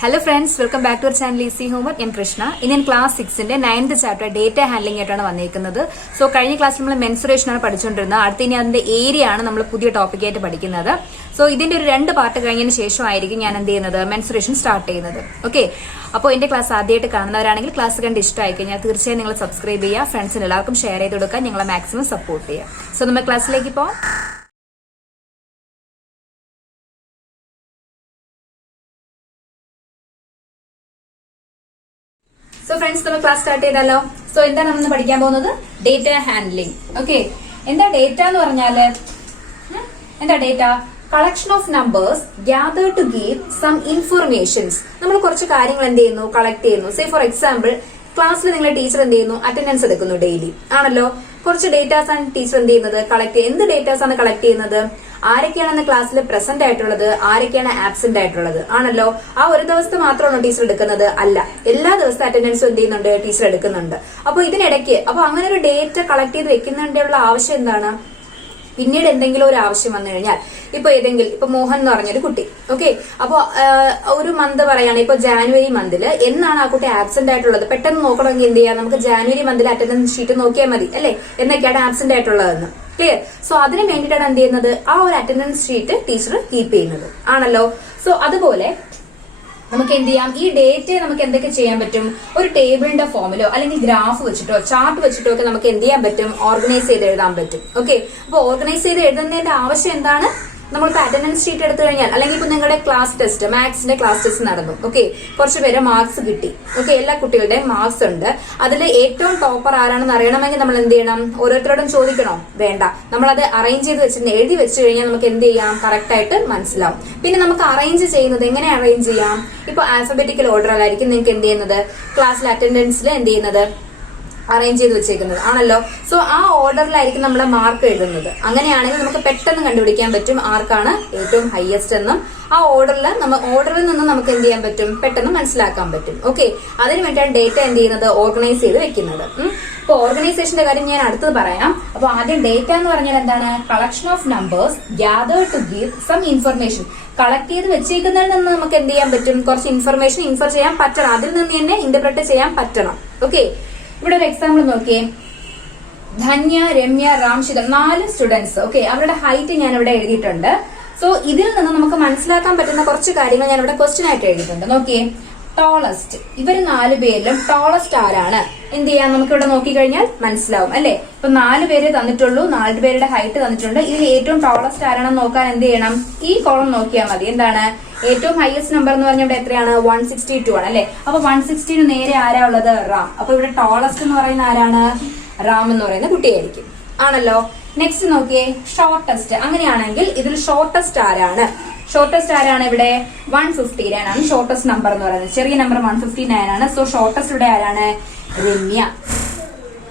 Hello friends, welcome back to our channel Easy Homework. I'm Krishna. In class 6ന്റെ 9th chapter data handling ആയിട്ടാണ് വന്നിരിക്കുന്നത്. So കഴിഞ്ഞ ക്ലാസ്സിൽ നമ്മൾ mensuration ആണ് പഠിച്ചുകൊണ്ടിരുന്നത്. അടുത്ത ഇനി അതിന്റെ ഏരിയ ആണ് നമ്മൾ പുതിയ ടോപ്പിക് ആയിട്ട് പഠിക്കുന്നത്. സോ ഇതിന്റെ ഒരു 2 പാർട്ട് കഴിഞ്ഞതിന് ശേഷമായിരിക്കും ഞാൻ എന്ത് ചെയ്യുന്നത് മെൻസുറേഷൻ സ്റ്റാർട്ട് ചെയ്യുന്നത്. ഓക്കെ, അപ്പോൾ എന്റെ ക്ലാസ് ആദ്യമായിട്ട് കാണുന്നവരാണെങ്കിൽ ക്ലാസ് കണ്ട് ഇഷ്ടമായി കഴിഞ്ഞാൽ തീർച്ചയായും നിങ്ങൾ സബ്സ്ക്രൈബ് ചെയ്യുക, ഫ്രണ്ട്സിന് എല്ലാവർക്കും ഷെയർ ചെയ്ത് കൊടുക്കാൻ ഞങ്ങളെ മാക്സിമം സപ്പോർട്ട് ചെയ്യുക. സോ നമ്മൾ ക്ലാസ്സിലേക്ക് പോകാം. സോ ഫ്രണ്ട്സ്, നമ്മൾ ക്ലാസ് സ്റ്റാർട്ട് ചെയ്താലോ. സോ എന്താണ് നമ്മൾ പഠിക്കാൻ പോകുന്നത്? Data handling. ഓക്കെ, എന്താ ഡേറ്റ എന്ന് പറഞ്ഞാല് എന്താ data? Collection of numbers gather to give some informations. നമ്മൾ കുറച്ച് കാര്യങ്ങൾ എന്ത് ചെയ്യുന്നു, കളക്ട് ചെയ്യുന്നു. സേ ഫോർ എക്സാമ്പിൾ, ക്ലാസ്സിൽ നിങ്ങളെ ടീച്ചർ എന്ത് ചെയ്യുന്നു, അറ്റൻഡൻസ് എടുക്കുന്നു ഡെയിലി ആണല്ലോ. കുറച്ച് ഡേറ്റാസ് ആണ് ടീച്ചർ എന്ത് ചെയ്യുന്നത്, കളക്ട് ചെയ്യുന്നത്. എന്ത് ഡേറ്റാസ് ആണ് കളക്ട് ചെയ്യുന്നത്? ആരൊക്കെയാണ് ക്ലാസ്സിൽ പ്രസന്റ് ആയിട്ടുള്ളത്, ആരൊക്കെയാണ് ആബ്സെന്റ് ആയിട്ടുള്ളത് ആണല്ലോ. ആ ഒരു ദിവസത്തെ മാത്രമാണോ ടീച്ചർ എടുക്കുന്നത്? അല്ല, എല്ലാ ദിവസത്തെ അറ്റൻഡൻസും എന്ത് ചെയ്യുന്നുണ്ട്, ടീച്ചർ എടുക്കുന്നുണ്ട്. അപ്പൊ ഇതിനിടയ്ക്ക് അങ്ങനെ ഒരു ഡേറ്റ കളക്ട് ചെയ്ത് വെക്കുന്നതിന്റെ ആവശ്യം എന്താണ്? പിന്നീട് എന്തെങ്കിലും ഒരു ആവശ്യം വന്നു കഴിഞ്ഞാൽ, ഇപ്പൊ മോഹൻ എന്ന് പറഞ്ഞൊരു കുട്ടി, ഓക്കെ, അപ്പൊ ഒരു മന്ത് പറയാണ്, ഇപ്പൊ ജാനുവരി മന്തില് എന്നാണ് ആ കുട്ടി ആബ്സെന്റ് ആയിട്ടുള്ളത്. പെട്ടെന്ന് നോക്കണമെങ്കിൽ എന്ത് ചെയ്യാം, നമുക്ക് ജാനുവരി മന്തിൽ അറ്റൻഡൻസ് ഷീറ്റ് നോക്കിയാൽ മതി അല്ലെ, എന്നൊക്കെയാണ് ആബ്സെന്റ് ആയിട്ടുള്ളതെന്ന്. ക്ലിയർ? സോ അതിന് വേണ്ടിയിട്ടാണ് എന്ത് ചെയ്യുന്നത്, ആ ഒരു അറ്റൻഡൻസ് ഷീറ്റ് ടീച്ചർ കീപ്പ് ചെയ്യുന്നത് ആണല്ലോ. സോ അതുപോലെ നമുക്ക് എന്ത് ചെയ്യാം, ഈ ഡേറ്റയെ നമുക്ക് എന്തൊക്കെ ചെയ്യാൻ പറ്റും? ഒരു ടേബിളിന്റെ ഫോമിലോ അല്ലെങ്കിൽ ഗ്രാഫ് വെച്ചിട്ടോ ചാർട്ട് വെച്ചിട്ടോ ഒക്കെ നമുക്ക് എന്ത് ചെയ്യാൻ പറ്റും, ഓർഗനൈസ് ചെയ്ത് എഴുതാൻ പറ്റും. ഓക്കെ, അപ്പൊ ഓർഗനൈസ് ചെയ്ത് എഴുതുന്നതിന്റെ ആവശ്യം എന്താണ്? നമ്മളിപ്പോ അറ്റൻഡൻസ് ഷീറ്റ് എടുത്തു കഴിഞ്ഞാൽ, അല്ലെങ്കിൽ ഇപ്പൊ നിങ്ങളുടെ ക്ലാസ് ടെസ്റ്റ്, മാത്സിന്റെ ക്ലാസ് ടെസ്റ്റ് നടന്നു, ഓക്കെ, കുറച്ച് പേര് മാർക്സ് കിട്ടി, ഓക്കെ, എല്ലാ കുട്ടികളുടെയും മാർക്സ് ഉണ്ട്. അതിൽ ഏറ്റവും ടോപ്പർ ആരാണെന്ന് അറിയണമെങ്കിൽ നമ്മൾ എന്ത് ചെയ്യണം, ഓരോരുത്തരോടും ചോദിക്കണോ? വേണ്ട, നമ്മളത് അറേഞ്ച് ചെയ്ത് വെച്ചിട്ട് എഴുതി വെച്ച് കഴിഞ്ഞാൽ നമുക്ക് എന്ത് ചെയ്യാം, കറക്റ്റ് ആയിട്ട് മനസ്സിലാവും. പിന്നെ നമുക്ക് അറേഞ്ച് ചെയ്യുന്നത് എങ്ങനെ അറേഞ്ച് ചെയ്യാം? ഇപ്പൊ ആൽഫബറ്റിക്കൽ ഓർഡറിലായിരിക്കും നിങ്ങൾക്ക് എന്ത് ചെയ്യുന്നത്, ക്ലാസ്സിൽ അറ്റൻഡൻസിൽ എന്ത് ചെയ്യുന്നത്, അറേഞ്ച് ചെയ്ത് വെച്ചേക്കുന്നത് ആണല്ലോ. സോ ആ ഓർഡറിലായിരിക്കും നമ്മൾ മാർക്ക് എഴുതുന്നത്. അങ്ങനെയാണെങ്കിൽ നമുക്ക് പെട്ടെന്ന് കണ്ടുപിടിക്കാൻ പറ്റും ആർക്കാണ് ഏറ്റവും ഹയസ്റ്റ് എന്നും. ആ ഓർഡറിൽ നിന്ന് നമുക്ക് എന്ത് ചെയ്യാൻ പറ്റും, പെട്ടെന്ന് മനസ്സിലാക്കാൻ പറ്റും. ഓക്കെ, അതിനു വേണ്ടിയാണ് ഡേറ്റ എന്ത് ചെയ്യുന്നത്, ഓർഗനൈസ് ചെയ്ത് വെക്കുന്നത്. ഇപ്പൊ ഓർഗനൈസേഷന്റെ കാര്യം ഞാൻ അടുത്തത് പറയാം. അപ്പൊ ആദ്യം ഡേറ്റ എന്ന് പറഞ്ഞാൽ എന്താണ്? Collection of numbers gather to give some information. Collect ചെയ്ത് വെച്ചേക്കുന്നതിൽ നിന്ന് നമുക്ക് എന്ത് ചെയ്യാൻ പറ്റും, കുറച്ച് ഇൻഫർമേഷൻ ഇൻഫർ ചെയ്യാൻ പറ്റണം, അതിൽ നിന്ന് തന്നെ ഇന്റർപ്രറ്റ് ചെയ്യാൻ പറ്റണം. ഓക്കെ, ഇവിടെ ഒരു എക്സാമ്പിൾ നോക്കിയേ. ധന്യ, രമ്യ, റാം, ശീതൾ 4 സ്റ്റുഡൻസ്. ഓക്കെ, അവരുടെ ഹൈറ്റ് ഞാൻ ഇവിടെ എഴുതിയിട്ടുണ്ട്. സോ ഇതിൽ നിന്ന് നമുക്ക് മനസ്സിലാക്കാൻ പറ്റുന്ന കുറച്ച് കാര്യങ്ങൾ ഞാൻ ഇവിടെ ക്വസ്റ്റ്യൻ ആയിട്ട് എഴുതിയിട്ടുണ്ട്. നോക്കിയേ, ടോളസ്റ്റ്, ഇവർ 4 പേരിലും ടോളസ്റ്റ് ആരാണ്? എന്ത് ചെയ്യാം, നമുക്ക് ഇവിടെ നോക്കിക്കഴിഞ്ഞാൽ മനസ്സിലാവും അല്ലെ. ഇപ്പൊ 4 പേര് തന്നിട്ടുള്ളൂ, 4 പേരുടെ ഹൈറ്റ് തന്നിട്ടുണ്ട്. ഇതിൽ ഏറ്റവും ടോളസ്റ്റ് ആരാണെന്ന് നോക്കാൻ എന്ത് ചെയ്യണം, ഈ കോളം നോക്കിയാൽ മതി. എന്താണ് ഏറ്റവും ഹയസ്റ്റ് നമ്പർ എന്ന് പറഞ്ഞാൽ ഇവിടെ എത്രയാണ്? 162 ആണ് അല്ലെ. അപ്പൊ 160 നേരെ ആരാ ഉള്ളത്? റാം. അപ്പൊ ഇവിടെ ടോളസ്റ്റ് എന്ന് പറയുന്ന ആരാണ്? റാം എന്ന് പറയുന്ന കുട്ടിയായിരിക്കും ആണല്ലോ. നെക്സ്റ്റ് നോക്കിയേ, ഷോർട്ടസ്റ്റ്. അങ്ങനെയാണെങ്കിൽ ഇതിൽ ഷോർട്ടസ്റ്റ് ആരാണ്? ഷോർട്ടസ്റ്റ് ആരാണ്? ഇവിടെ 159 ആണ് ഷോർട്ടസ്റ്റ് നമ്പർ എന്ന് പറയുന്നത്. ചെറിയ നമ്പർ 159 ആണ്. സോ ഷോർട്ടസ്റ്റ് ഇവിടെ ആരാണ്? രമ്യ.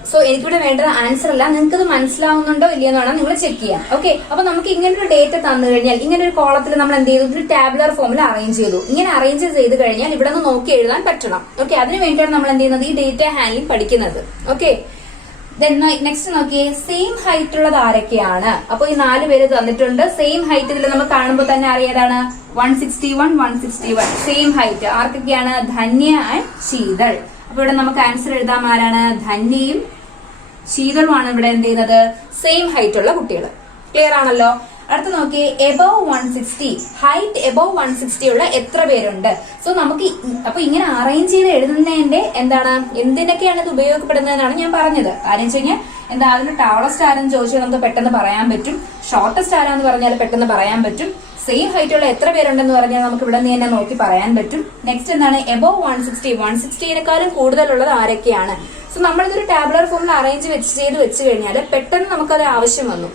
സോ എനിക്കിവിടെ വേണ്ടത് ആൻസർ അല്ല, നിങ്ങൾക്ക് ഇത് മനസ്സിലാവുന്നുണ്ടോ ഇല്ലയെന്ന് വേണം നിങ്ങൾ ചെക്ക് ചെയ്യാം. ഓക്കെ, അപ്പൊ നമുക്ക് ഇങ്ങനെ ഒരു ഡേറ്റ തന്നു കഴിഞ്ഞാൽ ഇങ്ങനെ ഒരു കോളത്തിൽ നമ്മൾ എന്ത് ചെയ്തു, ഒരു ടാബുലർ ഫോമിൽ അറേഞ്ച് ചെയ്തു. ഇങ്ങനെ അറേഞ്ച് ചെയ്ത് കഴിഞ്ഞാൽ ഇവിടെ നിന്ന് നോക്കി എഴുതാൻ പറ്റണം. ഓക്കെ, അതിന് വേണ്ടിയാണ് നമ്മൾ എന്ത് ചെയ്യുന്നത്, ഈ ഡേറ്റ ഹാൻഡ്ലിംഗ് പഠിക്കുന്നത്. ഓക്കെ, നെക്സ്റ്റ് നോക്കിയേ, സെയിം ഹൈറ്റ് ഉള്ളത് ആരൊക്കെയാണ്? അപ്പൊ ഈ 4 പേര് തന്നിട്ടുണ്ട്. സെയിം ഹൈറ്റ് ഇതിൽ നമ്മൾ കാണുമ്പോൾ തന്നെ അറിയാതാണ് 161 സെയിം ഹൈറ്റ് ആർക്കൊക്കെയാണ്? ധന്യ ആൻഡ് ശീതൾ. അപ്പൊ ഇവിടെ നമുക്ക് ആൻസർ എഴുതാൻ ആരാണ്? ധന്യയും ശീതളുമാണ് ഇവിടെ എന്ത് ചെയ്യുന്നത്, സെയിം ഹൈറ്റ് ഉള്ള കുട്ടികൾ. ക്ലിയർ ആണല്ലോ. അടുത്ത് നോക്കിയേ, എബവ് 160, ഹൈറ്റ് എബവ് 160 ഉള്ള എത്ര പേരുണ്ട്? സോ നമുക്ക് അപ്പൊ ഇങ്ങനെ അറേഞ്ച് ചെയ്ത് എഴുതുന്നതിന്റെ എന്താണ്, എന്തിനൊക്കെയാണ് ഇത് ഉപയോഗപ്പെടുന്നതെന്നാണ് ഞാൻ പറഞ്ഞത്. കാര്യം വെച്ച് കഴിഞ്ഞാൽ എന്താ, അതിന് ടോളസ്റ്റ് ആരെന്ന് ചോദിച്ചാൽ നമുക്ക് പെട്ടെന്ന് പറയാൻ പറ്റും. ഷോർട്ടസ്റ്റ് ആരാന്ന് പറഞ്ഞാൽ പെട്ടെന്ന് പറയാൻ പറ്റും. സെയിം ഹൈറ്റ് ഉള്ള എത്ര പേരുണ്ടെന്ന് പറഞ്ഞാൽ നമുക്ക് ഇവിടെ നിന്ന് തന്നെ നോക്കി പറയാൻ പറ്റും. നെക്സ്റ്റ് എന്താണ്, എബവ് 160നെക്കാളും കൂടുതലുള്ളത് ആരൊക്കെയാണ്? സോ നമ്മളിതൊരു ടാബുലർ ഫോമിൽ അറേഞ്ച് ചെയ്ത് വെച്ച് കഴിഞ്ഞാൽ പെട്ടെന്ന് നമുക്കത് ആവശ്യം വന്നു,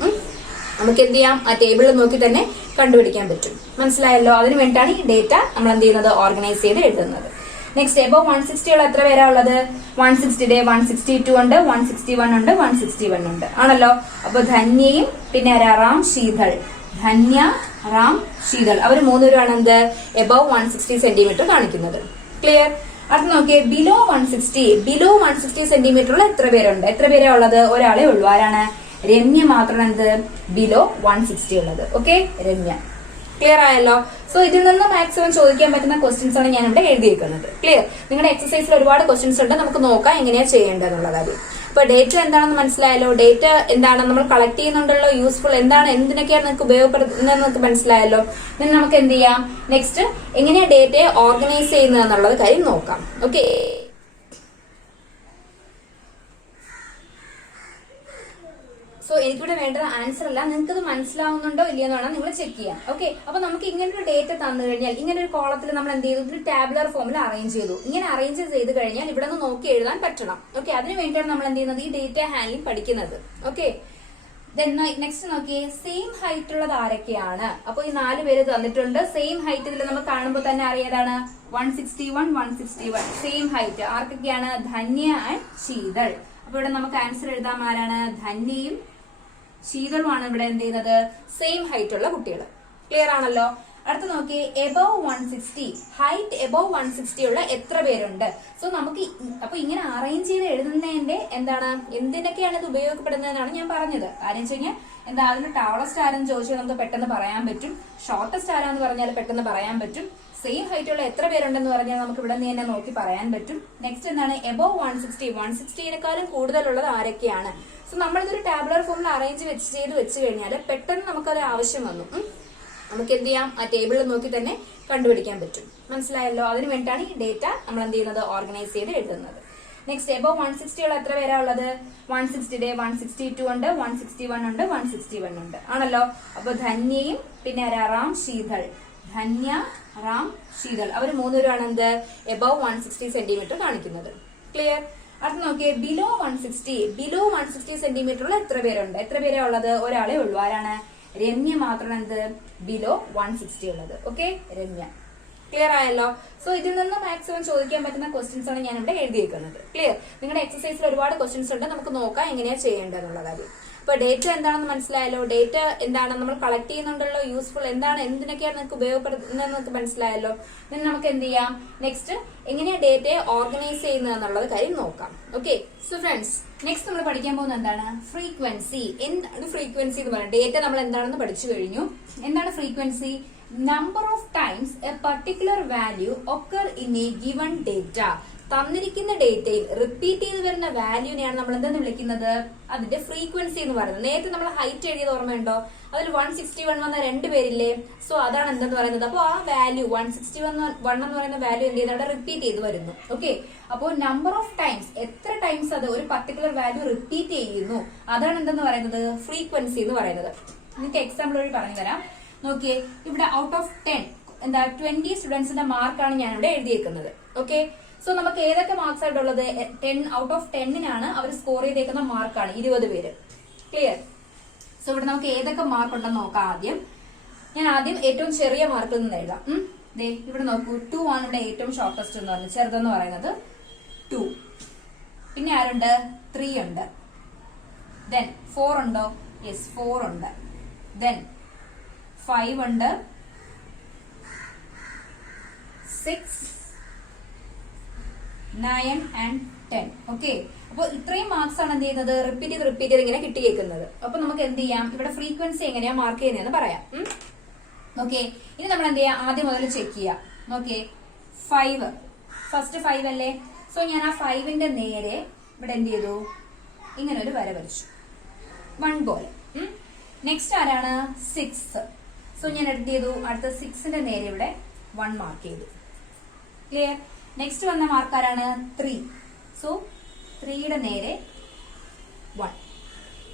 നമുക്ക് എന്ത് ചെയ്യാം, ആ ടേബിളിൽ നോക്കി തന്നെ കണ്ടുപിടിക്കാൻ പറ്റും. മനസ്സിലായല്ലോ. അതിന് വേണ്ടിയിട്ടാണ് ഈ ഡേറ്റ നമ്മൾ എന്ത് ചെയ്യുന്നത്, ഓർഗനൈസ് ചെയ്ത് എഴുതുന്നത്. നെക്സ്റ്റ്, എബവ് 160 ഉള്ള എത്ര പേരാ ഉള്ളത്? 160 162 ഉണ്ട്, 161 ഉണ്ട്, 161 ഉണ്ട് ആണല്ലോ. അപ്പൊ ധന്യയും പിന്നെ റാം, ശീതൾ. ധന്യ, റാം, ശീതൾ അവർ 3 പേരാണ് എന്ത്, എബവ് 160 സെന്റിമീറ്റർ കാണിക്കുന്നത്. ക്ലിയർ? അത് നോക്കിയേ, ബിലോ 160 സെന്റിമീറ്റർ ഉള്ള എത്ര പേരുണ്ട്? എത്ര പേരാ ഉള്ളത്? ഒരാളെ ഉള്ളൂ. ആരാണ്? രമ്യ മാത്രമാണ് എന്ത്, ബിലോ 160 ഉള്ളത്. ഓക്കെ, രമ്യ. ക്ലിയർ ആയല്ലോ. സോ ഇതിൽ നിന്ന് മാക്സിമം ചോദിക്കാൻ പറ്റുന്ന ക്വസ്റ്റ്യൻസ് ആണ് ഞാൻ ഇവിടെ എഴുതിയിരിക്കുന്നത്. ക്ലിയർ? നിങ്ങളുടെ എക്സസൈസിൽ ഒരുപാട് ക്വസ്റ്റ്യൻസ് ഉണ്ട്, നമുക്ക് നോക്കാം എങ്ങനെയാ ചെയ്യേണ്ടതെന്നുള്ള കാര്യം. അപ്പൊ ഡേറ്റ എന്താണെന്ന് മനസ്സിലായല്ലോ, ഡേറ്റ എന്താണ്, നമ്മൾ കളക്ട് ചെയ്യുന്നുണ്ടല്ലോ, യൂസ്ഫുൾ എന്താണ്, എന്തിനൊക്കെയാണ് നിങ്ങൾക്ക് ഉപയോഗപ്പെടുത്തുന്നത് നിങ്ങൾക്ക് മനസ്സിലായല്ലോ. ഇനി നമുക്ക് എന്ത് ചെയ്യാം, നെക്സ്റ്റ് എങ്ങനെയാ ഡേറ്റയെ ഓർഗനൈസ് ചെയ്യുന്നത് എന്നുള്ളത് കാര്യം നോക്കാം. ഓക്കെ, സോ എനിക്കിവിടെ വേണ്ടത് ആൻസർ അല്ല, നിങ്ങൾക്ക് ഇത് മനസ്സിലാവുന്നുണ്ടോ ഇല്ലയെന്ന് വേണം നിങ്ങൾ ചെക്ക് ചെയ്യാം. ഓക്കെ, അപ്പൊ നമുക്ക് ഇങ്ങനെ ഒരു ഡേറ്റ തന്നു കഴിഞ്ഞാൽ ഇങ്ങനെ ഒരു കോളത്തിൽ നമ്മൾ എന്ത് ചെയ്തു, ഒരു ടാബുലർ ഫോമിൽ അറേഞ്ച് ചെയ്തു. ഇങ്ങനെ അറേഞ്ച് ചെയ്ത് കഴിഞ്ഞാൽ ഇവിടെ നിന്ന് നോക്കി എഴുതാൻ പറ്റണം. ഓക്കെ, അതിന് വേണ്ടിയാണ് നമ്മൾ എന്ത് ചെയ്യുന്നത്, ഈ ഡേറ്റ ഹാൻഡ്ലിംഗ് പഠിക്കുന്നത്. ഓക്കെ, നെക്സ്റ്റ് നോക്കിയേ, സെയിം ഹൈറ്റ് ഉള്ളത് ആരൊക്കെയാണ്? അപ്പൊ ഈ 4 പേര് തന്നിട്ടുണ്ട്. സെയിം ഹൈറ്റ് ഇതിൽ നമ്മൾ കാണുമ്പോൾ തന്നെ അറിയാതാണ് 161, 161 സെയിം ഹൈറ്റ്. ആർക്കൊക്കെയാണ്? ധന്യ ആൻഡ് ശീതൾ. അപ്പൊ ഇവിടെ നമുക്ക് ആൻസർ എഴുതാൻ ആരാണ്? ധന്യയും ശീതളുമാണ് ഇവിടെ എന്ത് ചെയ്യുന്നത്, സെയിം ഹൈറ്റ് ഉള്ള കുട്ടികൾ. ക്ലിയർ ആണല്ലോ. അടുത്ത് നോക്കി, എബവ് 160, ഹൈറ്റ് എബവ് 160 ഉള്ള എത്ര പേരുണ്ട്? സോ നമുക്ക് അപ്പൊ ഇങ്ങനെ അറേഞ്ച് ചെയ്ത് എഴുതുന്നതിന്റെ എന്താണ്, എന്തിനൊക്കെയാണ് ഇത് ഉപയോഗപ്പെടുന്നതെന്നാണ് ഞാൻ പറഞ്ഞത്. കാര്യം വെച്ച് കഴിഞ്ഞാൽ എന്താ, അതിന് ടാളസ്റ്റ് ആരെന്ന് ചോദിച്ചാൽ നമുക്ക് പെട്ടെന്ന് പറയാൻ പറ്റും, ഷോർട്ടസ്റ്റ് ആരാന്ന് പറഞ്ഞാൽ പെട്ടെന്ന് പറയാൻ പറ്റും, സെയിം ഹൈറ്റ് ഉള്ള എത്ര പേരുണ്ടെന്ന് പറഞ്ഞാൽ നമുക്ക് ഇവിടെ നിന്ന് തന്നെ നോക്കി പറയാൻ പറ്റും. നെക്സ്റ്റ് എന്താണ്, എബവ് 160, 160നെക്കാളും കൂടുതലുള്ളത് ആരൊക്കെയാണ്? സോ നമ്മളിതൊരു ടാബുലർ ഫോമിൽ അറേഞ്ച് വെച്ച് കഴിഞ്ഞാൽ പെട്ടെന്ന് നമുക്കത് ആവശ്യം വന്നു, നമുക്ക് എന്ത് ചെയ്യാം, ആ ടേബിളിൽ നോക്കി തന്നെ കണ്ടുപിടിക്കാൻ പറ്റും. മനസ്സിലായല്ലോ. അതിന് വേണ്ടിയിട്ടാണ് ഈ ഡേറ്റ നമ്മൾ എന്ത് ചെയ്യുന്നത്, ഓർഗനൈസ് ചെയ്ത് എഴുതുന്നത്. നെക്സ്റ്റ്, എബവ് 160 ഉള്ള എത്ര പേരാ ഉള്ളത്? 160 162 ഉണ്ട്, 161 ഉണ്ട്, 161 ഉണ്ട് ആണല്ലോ. അപ്പൊ ധന്യയും പിന്നെ റാം ശീതൾ, ധന്യ റാം ശീതൾ അവർ 3 പേരാണ് എന്ത്, എബവ് 160 സെന്റിമീറ്റർ കാണിക്കുന്നത്. ക്ലിയർ? അത് നോക്കിയേ, ബിലോ 160 സെന്റിമീറ്റർ ഉള്ള എത്ര പേരുണ്ട്? എത്ര പേരാ ഉള്ളത്? ഒരാളെ ഉള്ളൂ. ആരാണ്? രമ്യ മാത്രമാണ് എന്ത്, ബിലോ 160 ഉള്ളത്. ഓക്കെ, രമ്യ. ക്ലിയർ ആയല്ലോ. സോ ഇതിൽ നിന്ന് മാക്സിമം ചോദിക്കാൻ പറ്റുന്ന ക്വസ്റ്റ്യൻസ് ആണ് ഞാൻ ഇവിടെ എഴുതിയിരിക്കുന്നത്. ക്ലിയർ? നിങ്ങളുടെ എക്സസൈസിൽ ഒരുപാട് ക്വസ്റ്റ്യൻസ് ഉണ്ട്, നമുക്ക് നോക്കാം എങ്ങനെയാ ചെയ്യേണ്ടതെന്നുള്ള കാര്യം. അപ്പൊ ഡേറ്റ എന്താണെന്ന് മനസ്സിലായല്ലോ, ഡേറ്റ എന്താണ്, നമ്മൾ കളക്ട് ചെയ്യുന്നുണ്ടല്ലോ, യൂസ്ഫുൾ എന്താണ്, എന്തിനൊക്കെയാണ് നിങ്ങൾക്ക് ഉപയോഗപ്പെടുത്തുന്നത് നിങ്ങൾക്ക് മനസ്സിലായല്ലോ. ഇനി നമുക്ക് എന്ത് ചെയ്യാം, നെക്സ്റ്റ് എങ്ങനെയാ ഡേറ്റയെ ഓർഗനൈസ് ചെയ്യുന്നത് എന്നുള്ളത് കാര്യം നോക്കാം. ഓക്കെ, സോ ഫ്രണ്ട്സ്, നെക്സ്റ്റ് നമ്മൾ പഠിക്കാൻ പോകുന്നത് എന്താണ്, ഫ്രീക്വൻസി. എന്താണ് ഫ്രീക്വൻസി എന്ന് പറയുന്നത്? ഡേറ്റ നമ്മൾ എന്താണെന്ന് പഠിച്ചു കഴിഞ്ഞു. എന്താണ് frequency? Number of times A particular value occur in A given data. തന്നിരിക്കുന്ന ഡേറ്റയിൽ റിപ്പീറ്റ് ചെയ്ത് വരുന്ന വാല്യൂനെയാണ് നമ്മൾ എന്തെന്ന് വിളിക്കുന്നത്, അതിന്റെ ഫ്രീക്വൻസി എന്ന് പറയുന്നത്. നേരത്തെ നമ്മൾ ഹൈറ്റ് എഴുതിയത് ഓർമ്മയുണ്ടോ? അതിൽ 161 വന്ന 2 പേരില്ലേ? സോ അതാണ് എന്തെന്ന് പറയുന്നത്. അപ്പോൾ ആ വാല്യൂ 161 എന്ന് പറയുന്ന വാല്യൂ എന്ത് ചെയ്യുന്നത്, അവിടെ റിപ്പീറ്റ് ചെയ്ത് വരുന്നു. ഓക്കെ, അപ്പോൾ നമ്പർ ഓഫ് ടൈംസ്, എത്ര ടൈംസ് അത് ഒരു പർട്ടിക്കുലർ വാല്യൂ റിപ്പീറ്റ് ചെയ്യുന്നു, അതാണ് എന്തെന്ന് പറയുന്നത്, ഫ്രീക്വൻസി എന്ന് പറയുന്നത്. നിങ്ങൾക്ക് എക്സാമ്പിൾ വഴി പറഞ്ഞു തരാം. നോക്കിയേ, ഇവിടെ ഔട്ട് ഓഫ് 10 എന്താ 20 സ്റ്റുഡൻസിന്റെ മാർക്കാണ് ഞാൻ ഇവിടെ എഴുതിയേക്കുന്നത്. ഓക്കെ, സോ നമുക്ക് ഏതൊക്കെ മാർക്സ് ആയിട്ടുള്ളത്? 10 ഔട്ട് ഓഫ് 10 അവർ സ്കോർ ചെയ്തേക്കുന്ന മാർക്കാണ് 20 പേര്. ക്ലിയർ? സോ ഇവിടെ നമുക്ക് ഏതൊക്കെ മാർക്ക് ഉണ്ടെന്ന് നോക്കാം. ഞാൻ ആദ്യം ഏറ്റവും ചെറിയ മാർക്കിൽ നിന്ന് എഴുതാം. ഇവിടെ നോക്കൂ, 2 ആണ് ഇവിടെ ഏറ്റവും ഷോർട്ടസ്റ്റ് എന്ന് പറഞ്ഞത്, ചെറുതെന്ന് പറയുന്നത് 2. പിന്നെ ആരുണ്ട്? 3 ഉണ്ട്. ദെൻ 4 ഉണ്ടോ? യെസ്, 4 ഉണ്ട്. ദെൻ 5 ഉണ്ട്, 6, 9 and 10. ഓക്കെ, അപ്പൊ ഇത്രയും മാർക്സ് ആണ് എന്ത് ചെയ്യുന്നത്, റിപ്പീറ്റ് ചെയ്ത് ഇങ്ങനെ കിട്ടിയേക്കുന്നത്. അപ്പൊ നമുക്ക് എന്ത് ചെയ്യാം, ഇവിടെ ഫ്രീക്വൻസി എങ്ങനെയാ മാർക്ക് ചെയ്യുന്നതെന്ന് പറയാം. ഓക്കെ, ഇനി നമ്മൾ എന്ത് ചെയ്യാം, ആദ്യം മുതൽ ചെക്ക് ചെയ്യാം. നോക്കേ, 5 ഫസ്റ്റ് 5 അല്ലേ? സോ ഞാൻ ആ 5ന്റെ നേരെ ഇവിടെ എന്ത് ചെയ്തു, ഇങ്ങനെ ഒരു വര വരച്ചു, 1 പോലെ. നെക്സ്റ്റ് ആരാണ്? 6. സോ ഞാൻ എന്ത് ചെയ്തു, അടുത്ത 6ന്റെ നേരെ ഇവിടെ 1 മാർക്ക് ചെയ്തു. ക്ലിയർ? നെക്സ്റ്റ് വന്ന മാർക്ക് ആരാണ്? 3. സോ 3യുടെ നേരെ 1.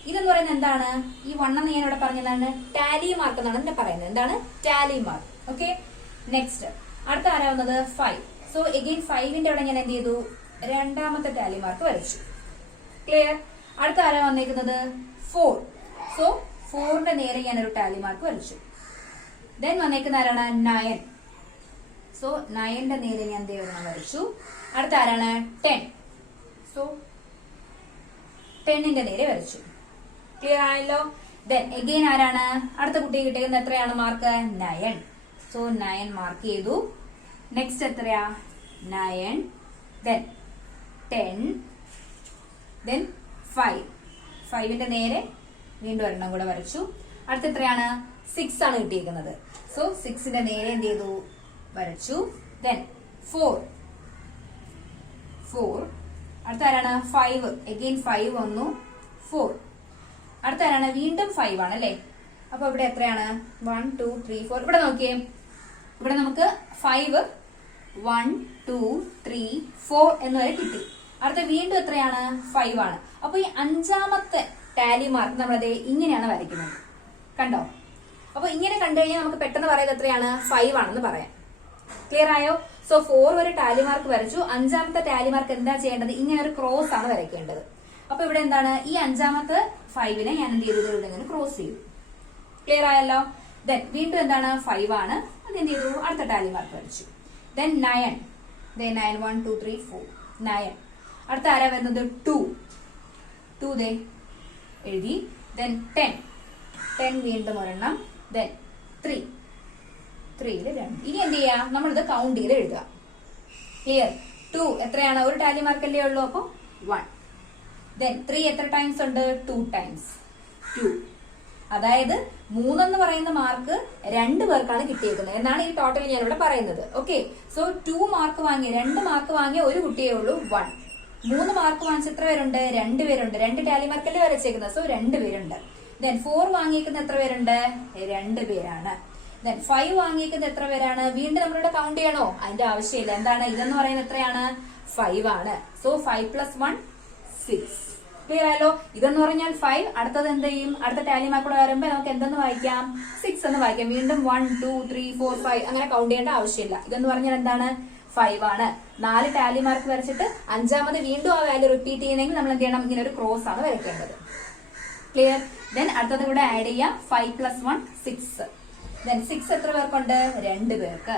ഇതെന്ന് പറയുന്നത് എന്താണ്, ഈ 1 എന്ന് ഞാൻ ഇവിടെ പറഞ്ഞതാണ് ടാലി മാർക്ക് എന്നാണ് എന്നെ പറയുന്നത്. എന്താണ്? Tally mark. ഓക്കെ, നെക്സ്റ്റ് അടുത്ത ആരാ വന്നത്? 5. സോ എഗെയിൻ 5ന്റെ അവിടെ ഞാൻ എന്ത് ചെയ്തു, രണ്ടാമത്തെ ടാലി മാർക്ക് വരച്ചു. ക്ലിയർ? അടുത്ത ആരാ വന്നേക്കുന്നത്? 4. സോ 4ന്റെ നേരെ ഞാനൊരു ടാലി മാർക്ക് വരച്ചു. ദെൻ വന്നേക്കുന്ന ആരാണ്? 9. സോ 9ന്റെ നേരെ ഞാൻ വരച്ചു. അടുത്ത ആരാണ്? 10. സോ 10ന്റെ നേരെ വരച്ചു. ക്ലിയർ ആയല്ലോ? ദെൻ എഗെയിൻ ആരാണ്? അടുത്ത കുട്ടി കിട്ടിയത് എത്രയാണ് മാർക്ക്? 9. സോ 9 മാർക്ക് ചെയ്തു. നെക്സ്റ്റ് എത്രയാ? 9. ദെൻ 10. ദെൻ 5. 5ന്റെ നേരെ വീണ്ടും ഒരെണ്ണം കൂടെ വരച്ചു. അടുത്ത എത്രയാണ്? 6 ആണ് കിട്ടിയിരിക്കുന്നത്. സോ 6ന്റെ നേരെ എന്ത് ചെയ്തു വരച്ചു. ദെൻ 4 അടുത്ത ആരാണ് 5 അഗെയിൻ 5 വന്നു 4 അടുത്ത ആരാണ് വീണ്ടും 5 ആണ് അല്ലെ. അപ്പൊ ഇവിടെ എത്രയാണ് 1 2 3 4 ഇവിടെ നോക്കിയേ ഇവിടെ നമുക്ക് 5 1 2 3 4 എന്ന് വരെ കിട്ടി. അടുത്ത വീണ്ടും എത്രയാണ് 5 ആണ്. അപ്പൊ ഈ അഞ്ചാമത്തെ ടാലി മാർക്ക് നമ്മളത് ഇങ്ങനെയാണ് വരയ്ക്കുന്നത്. കണ്ടോ? അപ്പൊ ഇങ്ങനെ കണ്ടു കഴിഞ്ഞാൽ നമുക്ക് പെട്ടെന്ന് പറയുന്നത് എത്രയാണ് 5 ആണെന്ന് പറയാം. ക്ലിയർ ആയോ? സോ 4 ഒരു ടാലി മാർക്ക് വരച്ചു. അഞ്ചാമത്തെ ടാലി മാർക്ക് എന്താ ചെയ്യേണ്ടത്? ഇങ്ങനെ ഒരു ക്രോസ് ആണ് വരയ്ക്കേണ്ടത്. അപ്പൊ ഇവിടെ എന്താണ് ഈ അഞ്ചാമത്തെ 5നെ ഞാൻ എന്ത് ചെയ്തു ഇവിടെ ഇങ്ങനെ ക്രോസ് ചെയ്തു. ക്ലിയർ ആയല്ലോ? ദെൻ വീണ്ടും എന്താണ് 5 ആണ്. അത് എന്ത് ചെയ്തു അടുത്ത ടാലി മാർക്ക് വരച്ചു. ദെൻ 9 1 2 3 4 9 അടുത്ത ആരാ വരുന്നത് 2 ദേ എഴുതി. ദെൻ 10 വീണ്ടും ഒരെണ്ണം. ദെൻ 3യില് 2. ഇനി എന്ത് ചെയ്യാ നമ്മളിത് കൗണ്ട് ചെയ്ത് എഴുതുക. ക്ലിയർ? 2 എത്രയാണ് ഒരു ടാലി മാർക്കല്ലേ ഉള്ളൂ. അപ്പൊ 1. ദെൻ 3 എത്ര ടൈംസ് ഉണ്ട് 2 ടൈംസ് 2. അതായത് 3 എന്ന് പറയുന്ന മാർക്ക് 2 പേർക്കാണ് കിട്ടിയേക്കുന്നത് എന്നാണ് ഈ ടോട്ടൽ ഞാൻ ഇവിടെ പറയുന്നത്. ഓക്കെ, സോ 2 മാർക്ക് വാങ്ങിയ 2 മാർക്ക് വാങ്ങിയ ഒരു കുട്ടിയേ ഉള്ളൂ 1. 3 മാർക്ക് വാങ്ങിച്ച എത്ര പേരുണ്ട് 2 പേരുണ്ട്. 2 ടാലി മാർക്കല്ലേ വരച്ചേക്കുന്നത്. സോ 2 പേരുണ്ട്. ദെൻ 4 വാങ്ങിയേക്കുന്ന എത്ര പേരുണ്ട് 2 പേരാണ്. ദെൻ 5 വാങ്ങിയേക്കുന്നത് എത്ര പേരാണ്? വീണ്ടും നമ്മളിവിടെ കൗണ്ട് ചെയ്യണോ? അതിന്റെ ആവശ്യമില്ല. എന്താണ് ഇതെന്ന് പറയുന്നത് എത്രയാണ് 5 ആണ്. സോ 5 + 1 6. ക്ലിയർ ആയല്ലോ? ഇതെന്ന് പറഞ്ഞാൽ 5. അടുത്തത് എന്ത് ചെയ്യും? അടുത്ത ടാലി മാർക്ക് കൂടെ വരുമ്പോ നമുക്ക് എന്തെന്ന് വായിക്കാം 6 എന്ന് വായിക്കാം. വീണ്ടും 1 2 3 4 5 അങ്ങനെ കൗണ്ട് ചെയ്യേണ്ട ആവശ്യമില്ല. ഇതെന്ന് പറഞ്ഞാൽ എന്താണ് 5 ആണ്. 4 ടാലി മാർക്ക് വരച്ചിട്ട് അഞ്ചാമത് വീണ്ടും ആ വാല്യൂ റിപ്പീറ്റ് ചെയ്യുന്നെങ്കിൽ നമ്മൾ എന്ത് ചെയ്യണം? ഇങ്ങനെ ഒരു ക്രോസ് ആണ് വരയ്ക്കേണ്ടത്. ക്ലിയർ? ദെൻ അടുത്തത് കൂടെ ആഡ് ചെയ്യാം. 5 + 1 6. ദെൻ 6 എത്ര പേർക്കുണ്ട് 2 പേർക്ക്.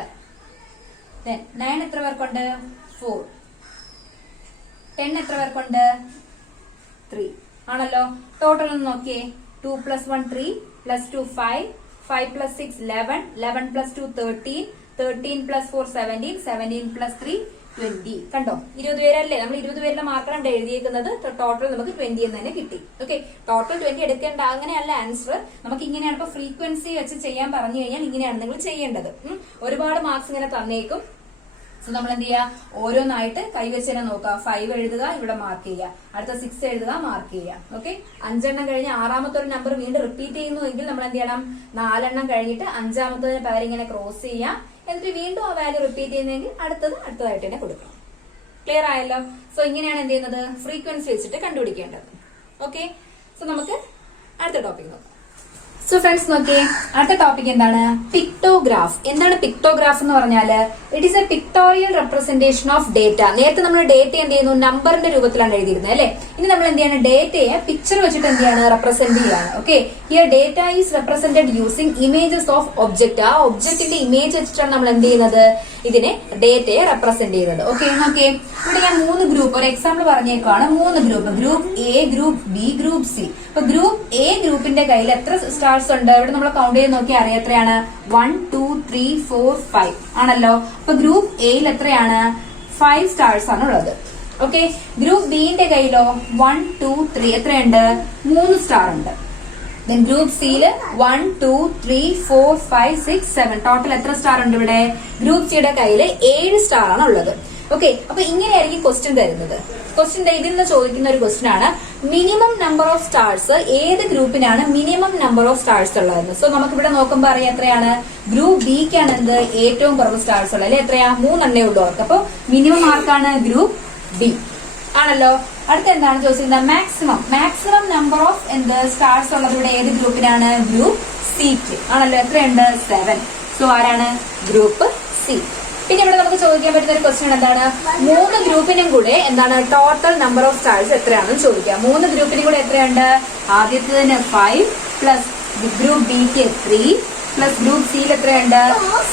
ദെൻ 9 എത്ര പേർക്കുണ്ട് 4. 10 എത്ര പേർക്കുണ്ട് 3 ആണല്ലോ. ടോട്ടൽ ഒന്ന് നോക്കിയേ. 2 + 1 3 + 2 5 5 + 6 11 11 + 2 13 13 + 4 17 17 + 3 20. കണ്ടോ? 20 പേരല്ലേ? നമ്മൾ 20 പേരുടെ മാർക്കാണ് എഴുതിയേക്കുന്നത്. ടോട്ടൽ നമുക്ക് 20 എന്ന് തന്നെ കിട്ടി. ഓക്കെ, ടോട്ടൽ 20 എടുക്കേണ്ട അങ്ങനെയല്ല ആൻസർ. നമുക്ക് ഇങ്ങനെയാണ് ഇപ്പൊ ഫ്രീക്വൻസി വെച്ച് ചെയ്യാൻ പറഞ്ഞു കഴിഞ്ഞാൽ ഇങ്ങനെയാണ് നിങ്ങൾ ചെയ്യേണ്ടത്. ഒരുപാട് മാർക്സ് ഇങ്ങനെ തന്നേക്കും. സോ നമ്മൾ എന്ത് ചെയ്യുക ഓരോന്നായിട്ട് കൈവച്ച് തന്നെ നോക്കുക. 5 എഴുതുക, ഇവിടെ മാർക്ക് ചെയ്യുക. അടുത്ത 6 എഴുതുക, മാർക്ക് ചെയ്യുക. ഓക്കെ, 5 എണ്ണം കഴിഞ്ഞ് ആറാമത്തെ ഒരു നമ്പർ വീണ്ടും റിപ്പീറ്റ് ചെയ്യുന്നു എങ്കിൽ നമ്മൾ എന്ത് ചെയ്യണം 4 എണ്ണം കഴിഞ്ഞിട്ട് അഞ്ചാമത്തതിന് പകരം ഇങ്ങനെ ക്രോസ് ചെയ്യുക. എന്നിട്ട് വീണ്ടും ആ വാല്യൂ റിപ്പീറ്റ് ചെയ്യുന്നെങ്കിൽ അടുത്തതായിട്ട് തന്നെ കൊടുക്കണം. ക്ലിയർ ആയല്ലോ? സോ ഇങ്ങനെയാണ് എന്ത് ചെയ്യുന്നത് ഫ്രീക്വൻസി വെച്ചിട്ട് കണ്ടുപിടിക്കേണ്ടത്. ഓക്കെ, സോ നമുക്ക് അടുത്ത ടോപ്പിക് നോക്കാം. സോ ഫ്രണ്ട്സ് നോക്കിയേ, അടുത്ത ടോപ്പിക് എന്താണ് പിക്ടോഗ്രാഫ്. എന്താണ് പിക്ടോഗ്രാഫ് എന്ന് പറഞ്ഞാല് it is A pictorial representation of data. നേരത്തെ നമ്മൾ ഡേറ്റ എന്ത് ചെയ്യുന്നു നമ്പറിന്റെ രൂപത്തിലാണ് എഴുതിയിരുന്നത് അല്ലെ. ഇനി നമ്മൾ എന്ത് ചെയ്യണം ഡേറ്റയെ പിക്ചർ വെച്ചിട്ട് എന്ത് ചെയ്യാണ് റെപ്രസെന്റ് ചെയ്യാണ്. Okay, here data is represented using images of object. ആ ഒബ്ജക്റ്റിന്റെ ഇമേജ് വെച്ചിട്ടാണ് നമ്മൾ എന്ത് ചെയ്യുന്നത് ഇതിനെ ഡേറ്റയെ റെപ്രസെന്റ് ചെയ്യുന്നത്. ഓക്കെ നോക്കിയേ, ഇവിടെ ഞാൻ 3 ഗ്രൂപ്പ് ഒരു എക്സാമ്പിൾ പറഞ്ഞേക്കാണ്. 3 group, group A, group B, group C. അപ്പൊ ഗ്രൂപ്പ് എ ഗ്രൂപ്പിന്റെ കയ്യിൽ എത്ര സ്റ്റാർസ് ഉണ്ട്? ഇവിടെ നമ്മൾ കൗണ്ട് ചെയ്ത് നോക്കി അറിയാം എത്രയാണ് 1 2 3 4 5 ആണല്ലോ. അപ്പൊ ഗ്രൂപ്പ് എയിൽ എത്രയാണ് 5 സ്റ്റാർസ് ആണ് ഉള്ളത്. ഓക്കെ, ഗ്രൂപ്പ് ബിന്റെ കയ്യിലോ 1 2 3 എത്രയുണ്ട് 3 സ്റ്റാർ ഉണ്ട്. ദെൻ ഗ്രൂപ്പ് സിയില് 1 2 3 4 5 6 7 ടോട്ടൽ എത്ര സ്റ്റാർ ഉണ്ട് ഇവിടെ? ഗ്രൂപ്പ് സിയുടെ കയ്യില് 7 സ്റ്റാർ ആണ് ഉള്ളത്. ഓക്കെ, അപ്പൊ ഇങ്ങനെയായിരിക്കും ക്വസ്റ്റ്യൻ തരുന്നത്. ക്വസ്റ്റ്യൻ ഇതിൽ നിന്ന് ചോദിക്കുന്ന ഒരു ക്വസ്റ്റ്യൻ ആണ് മിനിമം നമ്പർ ഓഫ് സ്റ്റാർസ് ഏത് ഗ്രൂപ്പിനാണ് മിനിമം നമ്പർ ഓഫ് സ്റ്റാർസ് ഉള്ളതെന്ന്. സോ നമുക്ക് ഇവിടെ നോക്കുമ്പോൾ അറിയാം എത്രയാണ് ഗ്രൂപ്പ് ബിക്കാണ് എന്ത് ഏറ്റവും കുറവ് സ്റ്റാർസ് ഉള്ളത് അല്ലെ. എത്രയാ 3 എണ്ണേ ഉള്ളൂ അവർക്ക്. അപ്പൊ മിനിമം മാർക്കാണ് ഗ്രൂപ്പ് ബി ആണല്ലോ. അടുത്ത എന്താണ് ചോദിച്ചിരുന്നത് മാക്സിമം നമ്പർ ഓഫ് എന്ത് സ്റ്റാർസ് ഉള്ളത് ഇവിടെ ഏത് ഗ്രൂപ്പിനാണ്? ഗ്രൂപ്പ് സിക്ക് ആണല്ലോ. എത്രയുണ്ട് 7. സോ ആരാണ് ഗ്രൂപ്പ് സി. പിന്നെ ഇവിടെ നമുക്ക് ചോദിക്കാൻ പറ്റുന്ന ഒരു ക്വസ്റ്റ്യൻ എന്താണ് 3 ഗ്രൂപ്പിനും കൂടെ എന്താണ് ടോട്ടൽ നമ്പർ ഓഫ് സ്റ്റാർസ് എത്രയാണെന്ന് ചോദിക്കാം. 3 ഗ്രൂപ്പിനും കൂടെ എത്രയുണ്ട്? ആദ്യത്തേതിന് 5 പ്ലസ് ഗ്രൂപ്പ് ബിക്ക് 3 പ്ലസ് ഗ്രൂപ്പ് സിയിൽ എത്രയുണ്ട്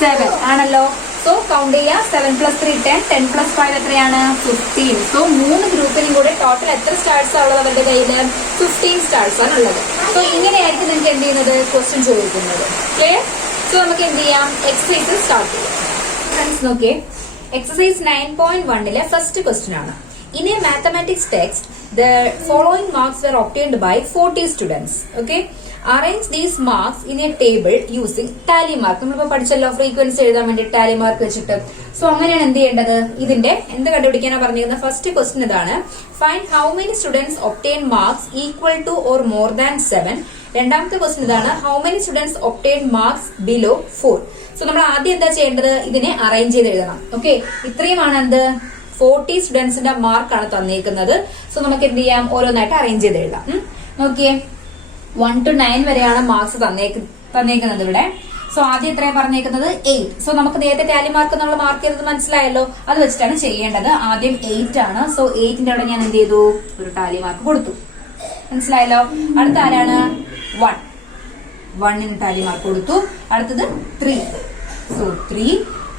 7 ആണല്ലോ. സോ കൗണ്ട് ചെയ്യാം 7 + 3 10 10 + 5 എത്രയാണ് 15. സോ 3 ഗ്രൂപ്പിനും കൂടെ ടോട്ടൽ എത്ര സ്റ്റാർസ് ഉള്ളത് അവരുടെ കയ്യില് 15 സ്റ്റാർസ് ആണ് ഉള്ളത്. സോ ഇങ്ങനെയായിരിക്കും നിങ്ങൾക്ക് എന്ത് ചെയ്യുന്നത് ക്വസ്റ്റ്യൻ ചോദിക്കുന്നത്. ക്ലിയർ? സോ നമുക്ക് എന്ത് ചെയ്യാം എക്സസൈസ് സ്റ്റാർട്ട് ചെയ്യാം. ഫ്രണ്ട്സ് നോക്കിയേ, എക്സസൈസ് 9.1 ഫസ്റ്റ് ക്വസ്റ്റ്യൻ ആണ്. In a mathematics text the following marks were obtained by 40 students. Okay, arrange these marks in a table using tally marks. നമ്മളിപ്പോ പഠിച്ചല്ലോ ഫ്രീക്വൻസി എഴുതാൻ വേണ്ടി ടാലി മാർക്ക് വെച്ചിട്ട്. സോ അങ്ങനെയാണ് എന്ത് ചെയ്യേണ്ടത്? ഇതിന്റെ എന്ത് കണ്ടുപിടിക്കാനാണ് പറഞ്ഞിരുന്നത്? ഫസ്റ്റ് ക്വസ്റ്റ്യൻ ഇതാണ്, find how many students obtain marks equal to or more than 7. രണ്ടാമത്തെ ക്വസ്റ്റ്യൻ ഇതാണ്, how many students obtain marks below 4. So നമ്മൾ ആദ്യം എന്താ ചെയ്യേണ്ടത്? ഇതിനെ അറേഞ്ച് ചെയ്ത് എഴുതണം. ഓക്കെ, ഇത്രയുമാണ് എന്ത് 40 സ്റ്റുഡൻസിന്റെ മാർക്കാണ് തന്നേക്കുന്നത്. സോ നമുക്ക് എന്ത് ചെയ്യാം? ഓരോന്നായിട്ട് അറേഞ്ച് ചെയ്ത് എഴുതാം. നോക്കിയേ, 1 to 9 വരെയാണ് മാർക്സ് തന്നേക്കുന്നത് ഇവിടെ. സോ ആദ്യം എത്രയാ പറഞ്ഞേക്കുന്നത്? 8. സോ നമുക്ക് നേരത്തെ ടാലി മാർക്ക് നമ്മൾ മാർക്ക് ചെയ്തത് മനസ്സിലായല്ലോ, അത് വെച്ചിട്ടാണ് ചെയ്യേണ്ടത്. ആദ്യം 8 ആണ്. സോ 8ന്റെ അവിടെ ഞാൻ എന്ത് ചെയ്തു? ഒരു ടാലി മാർക്ക് കൊടുത്തു. മനസ്സിലായല്ലോ. അടുത്ത ആരാണ്? 1. 1ന് ടാലി മാർക്ക് കൊടുത്തു. അടുത്തത് 3. സോ 3.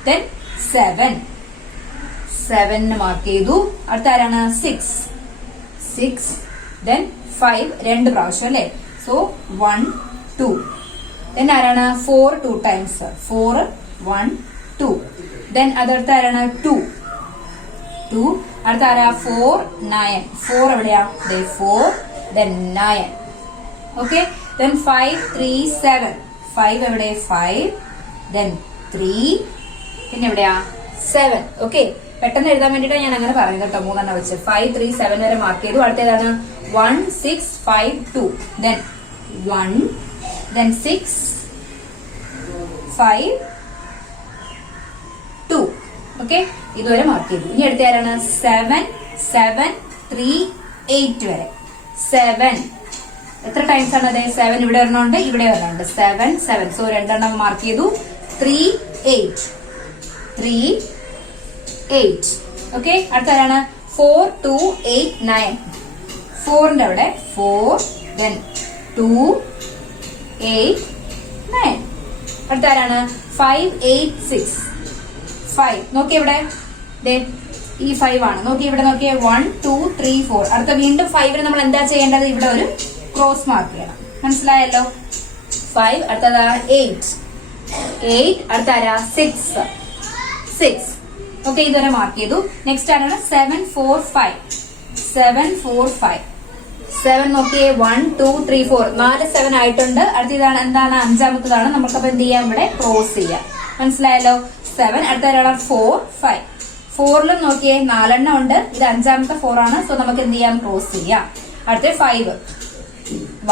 then 7. 7ന് മാർക്ക് ചെയ്തു. അടുത്ത ആരാണ്? 6. 6. then 5 രണ്ട് പ്രാവശ്യം അല്ലെ. സോ 1 2. then ആരാണ്? 4 2 times. 4 1 2. then അതടുത്ത ആരാണ്? 2. 2. അടുത്ത ആരാ? 4 9. 4 എവിടെയാ? 4 then 9. Okay, then 5 3 7. 5 എവിടെ? 5 then 3. പിന്നെ എവിടെയാ? 7. ഓക്കെ, പെട്ടെന്ന് എഴുതാൻ വേണ്ടിട്ട് ഞാൻ അങ്ങനെ പറയുന്നത് കേട്ടോ. 3 വെച്ച് 5 3 7 വരെ മാർക്ക് ചെയ്തു. അടുത്തേതാണ്? 1 6 5 2. then 1 then 6 5 2. ഓക്കെ, ഇതുവരെ മാർക്ക് ചെയ്തു. ഇനി അടുത്ത ആരാണ്? 7 7 3 8 വരെ. 7 എത്ര ടൈംസ് ആണ് അതെ? 7 ഇവിടെ വരണുണ്ട്, ഇവിടെ വരണുണ്ട്. 7 7. സോ രണ്ടെണ്ണം മാർക്ക് ചെയ്തു. 3 8 3 8. ഓക്കെ, അടുത്ത ആരാണ്? 4 2 8 9. 4ന്റെ അവിടെ 4 then 2 8 9. അടുത്ത ആരാണ്? 5 8 6 5. നോക്കിയേ ഇവിടെ, ഈ 5 ആണ്. നോക്കി ഇവിടെ നോക്കിയേ, 1 2 3 4. അടുത്ത വീണ്ടും 5ന് നമ്മൾ എന്താ ചെയ്യേണ്ടത്? ഇവിടെ ഒരു ക്രോസ് മാർക്ക് ചെയ്യണം. മനസ്സിലായല്ലോ. 5. അടുത്തത് 8 8. അടുത്ത ആരാ? 6 6. ഓക്കെ, ഇതുവരെ മാർക്ക് ചെയ്തു. നെക്സ്റ്റ് ആരാണ്? 7 4 5 7 4 5. 7 നോക്കിയേ, 1 2 3 4. 4 7 ആയിട്ടുണ്ട്. അടുത്ത ഇതാണ് എന്താണ്? അഞ്ചാമത്തതാണ്. നമുക്കപ്പോ എന്ത് ചെയ്യാം? ഇവിടെ ക്രോസ് ചെയ്യാം. മനസ്സിലായല്ലോ. 7. അടുത്ത 4 5. 4ലും നോക്കിയേ 4 എണ്ണം ഉണ്ട്. ഇത് അഞ്ചാമത്തെ 4 ആണ്. സോ നമുക്ക് എന്ത് ചെയ്യാം? ക്രോസ് ചെയ്യാം. അടുത്ത 5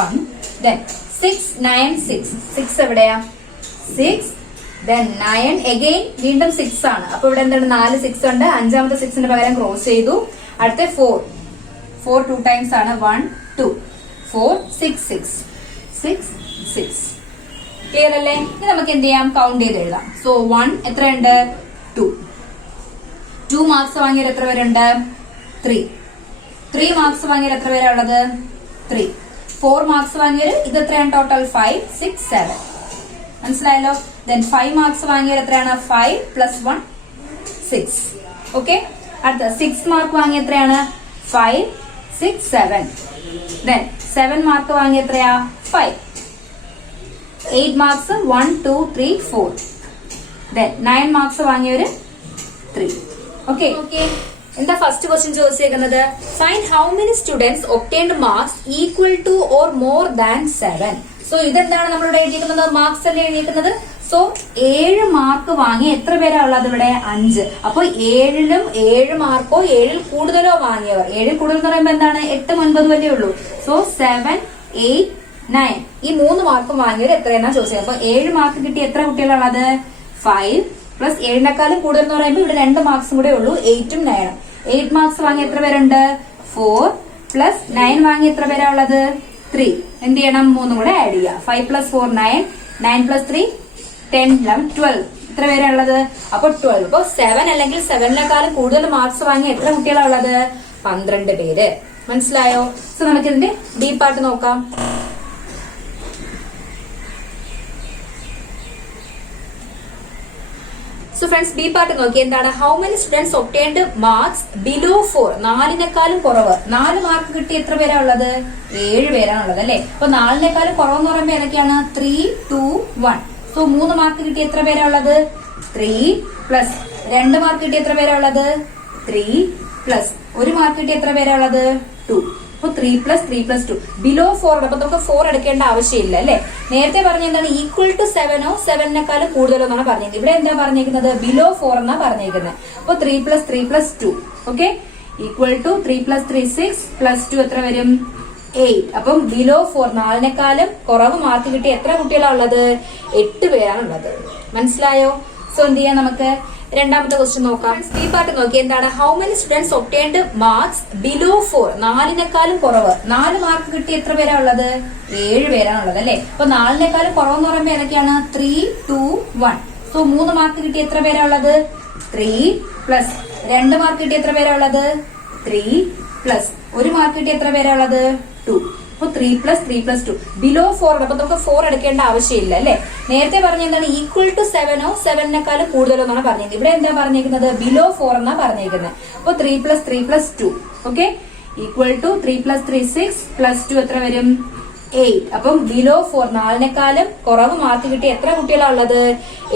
1 then 6 9 6. 6 എവിടെയാ? 6 then 9 again വീണ്ടും 6 ആണ്. അപ്പൊ ഇവിടെ എന്താണ്? 4 6 ഉണ്ട്. അഞ്ചാമത്തെ 6ന് പകരം ക്രോസ് ചെയ്തു. അടുത്ത 4 4 2 ടൈംസ് ആണ്. 1 2 4 6 6 6 6. ക്ലിയർ അല്ലേ? ഇനി നമുക്ക് എന്ത് ചെയ്യാം? കൗണ്ട് ചെയ്ത് എഴുതാം. സോ 1 എത്രയുണ്ട്? 2. 2 മാർക്സ് വാങ്ങിയത് എത്ര പേരുണ്ട്? 3. 3 മാർക്സ് വാങ്ങിയത് എത്ര പേരാ ഉള്ളത്? 3. 4 മാർക്സ് വാങ്ങിയത് ഇത് എത്രയാണ്? ടോട്ടൽ 5 6 7. മനസ്സിലായല്ലോ. then 5 മാർക്സ് വാങ്ങിയത് എത്രയാണ്? 5 plus 1 6. ഓക്കെ, അടുത്ത 6 മാർക്ക് വാങ്ങിയ എത്രയാണ്? 5 6 7. then 7 മാർക്ക് വാങ്ങിയ എത്രയാ? 5. 8 മാർക്സ് 1 2 3 4. then 9 മാർക്സ് വാങ്ങിയവര് 3. ഓക്കെ, എന്താ ഫസ്റ്റ് ക്വസ്റ്റ്യൻ ചോദിച്ചേക്കുന്നത്? Find how many students obtained marks equal to or more than 7. So ഇതെന്താണ് നമ്മളിവിടെ എഴുതിയിരിക്കുന്നത്? മാർക്സ് അല്ലേ എഴുതിയിരിക്കുന്നത്. സോ 7 മാർക്ക് വാങ്ങി എത്ര പേരാ ഉള്ളത് ഇവിടെ? 5. അപ്പൊ 7ലും 7 മാർക്കോ 7ൽ കൂടുതലോ വാങ്ങിയവർ. 7ൽ കൂടുതൽ എന്ന് പറയുമ്പോൾ എന്താണ്? 8 9 വരെ ഉള്ളൂ. സോ 7 8 9 ഈ 3 മാർക്കും വാങ്ങിയവർ എത്രയെന്നാ ചോദിച്ചത്. അപ്പൊ 7 മാർക്ക് കിട്ടി എത്ര കുട്ടികളുള്ളത്? 5 പ്ലസ് 7നെക്കാളും കൂടുതൽ എന്ന് പറയുമ്പോൾ ഇവിടെ 2 മാർക്സും കൂടെ ഉള്ളൂ. 8ഉം 9ഉം. 8 മാർക്സ് വാങ്ങി എത്ര പേരുണ്ട്? 4 പ്ലസ് 9 വാങ്ങി എത്ര പേരാ ഉള്ളത്? 3. എന്ത് ചെയ്യണം? 3 കൂടെ ആഡ് ചെയ്യുക. 5 plus 4 9 9 plus 3 10 11 12. എത്ര പേരാ ഉള്ളത്? അപ്പൊ 12. അപ്പൊ 7 അല്ലെങ്കിൽ 7നെക്കാളും കൂടുതൽ മാർക്സ് വാങ്ങി എത്ര കുട്ടികളാണ് ഉള്ളത്? 12 പേര്. മനസ്സിലായോ? സോ നമുക്ക് ഇതിന്റെ ഡി പാർട്ട് നോക്കാം. സോ ഫ്രണ്ട്സ്, ബി പാർട്ട് നോക്കി എന്താണ്? How many students obtained marks below 4. 4നെക്കാളും കുറവ്. 4 മാർക്ക് കിട്ടി എത്ര പേരാ ഉള്ളത്? 7 പേരാണ് ഉള്ളത് അല്ലെ. അപ്പൊ 4നെക്കാളും കുറവെന്ന് പറയുമ്പോൾ ഏതൊക്കെയാണ്? 3 2 1. സോ 3 മാർക്ക് കിട്ടി എത്ര പേരാ ഉള്ളത്? 3 പ്ലസ് 2 മാർക്ക് കിട്ടി എത്ര പേരാ ഉള്ളത്? 3 പ്ലസ് 1 മാർക്ക് കിട്ടി എത്ര പേരാ ഉള്ളത്? 2. അപ്പൊ 3+3+2 ബിലോ 4. അപ്പൊ നമുക്ക് 4 എടുക്കേണ്ട ആവശ്യമില്ല അല്ലെ. നേരത്തെ പറഞ്ഞ എന്താണ് ഈക്വൽ ടു 7 7-നെക്കാളും കൂടുതലോ എന്നാണ് പറഞ്ഞത്. ഇവിടെ എന്താ പറഞ്ഞേക്കുന്നത് ബിലോ 4 എന്നാ പറഞ്ഞേക്കുന്നത്. അപ്പൊ 3+3+2 ഓക്കെ ഈക്വൽ ടു 3+3 6 +2 എത്ര വരും 8. അപ്പം ബിലോ 4 4-നെക്കാളും കുറവ് മാർക്ക് കിട്ടി എത്ര കുട്ടികളാണ് ഉള്ളത് 8 പേരാണുള്ളത്. മനസ്സിലായോ? സോ എന്ത് ചെയ്യാം നമുക്ക് രണ്ടാമത്തെ ക്വസ്റ്റ്യൻ നോക്കാം. ഈ പാർട്ട് നോക്കി എന്താണ് how many students obtained marks below 4 4-നെക്കാളും കുറവ് 4 മാർക്ക് കിട്ടി എത്ര പേരാ ഉള്ളത് 7 പേരാണുള്ളത് അല്ലെ. അപ്പൊ 4-നെക്കാളും കുറവെന്ന് പറയുമ്പോൾ ഏതൊക്കെയാണ് 3 2 1. സോ 3 മാർക്ക് കിട്ടി എത്ര പേരാ ഉള്ളത് 3 പ്ലസ് 2 മാർക്ക് കിട്ടി എത്ര പേരാ ഉള്ളത് 3 പ്ലസ് 1 മാർക്ക് കിട്ടി എത്ര പേരാ ഉള്ളത് 2. അപ്പൊ 3+3+2 ബിലോ 4. അപ്പൊ നമുക്ക് 4 എടുക്കേണ്ട ആവശ്യമില്ല അല്ലെ. നേരത്തെ പറഞ്ഞ എന്താണ് ഈക്വൽ ടു 7 7-നെക്കാളും കൂടുതലോ എന്നാണ് പറഞ്ഞത്. ഇവിടെ എന്താ പറഞ്ഞേക്കുന്നത് ബിലോ 4 എന്നാ പറഞ്ഞേക്കുന്നത്. അപ്പൊ 3+3+2 ഓക്കെ ഈക്വൽ ടു 3+3 6 +2 എത്ര വരും 8. അപ്പം ബിലോ 4 4-നെക്കാളും കുറവ് മാർക്ക് കിട്ടി എത്ര കുട്ടികളാണ് ഉള്ളത്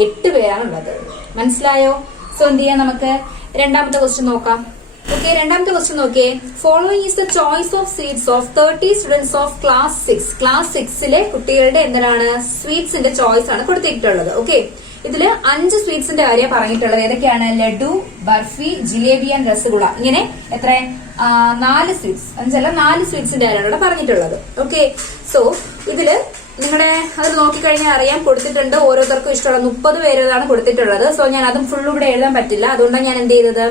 8 പേരാണുള്ളത്. മനസ്സിലായോ? സോ എന്ത് ചെയ്യാം നമുക്ക് രണ്ടാമത്തെ ക്വസ്റ്റ്യൻ നോക്കാം. ഓക്കെ രണ്ടാമത്തെ ക്വസ്റ്റ്യൻ നോക്കിയേ. Following is the choice of sweets of 30 students of class 6. Class 6-ലെ കുട്ടികളുടെ എന്താണ് സ്വീറ്റ്സിന്റെ ചോയ്സ് ആണ് കൊടുത്തിട്ടുള്ളത്. ഓക്കെ ഇതില് 5 സ്വീറ്റ്സിന്റെ കാര്യം പറഞ്ഞിട്ടുള്ളത്. ഏതൊക്കെയാണ് ലഡു ബർഫി ജിലേബി ആൻഡ് രസഗുള. ഇങ്ങനെ എത്ര 4 സ്വീറ്റ്സ് 5 അല്ല 4 സ്വീറ്റ്സിന്റെ കാര്യമാണ് ഇവിടെ പറഞ്ഞിട്ടുള്ളത്. ഓക്കെ സോ ഇതില് നിങ്ങളുടെ അത് നോക്കിക്കഴിഞ്ഞാൽ അറിയാൻ കൊടുത്തിട്ടുണ്ട് ഓരോരുത്തർക്കും ഇഷ്ടമുള്ള 30 പേരാണ് കൊടുത്തിട്ടുള്ളത്. സോ ഞാൻ അതും ഫുള്ള് ഇവിടെ എഴുതാൻ പറ്റില്ല. അതുകൊണ്ടാണ് ഞാൻ എന്ത് ചെയ്തത്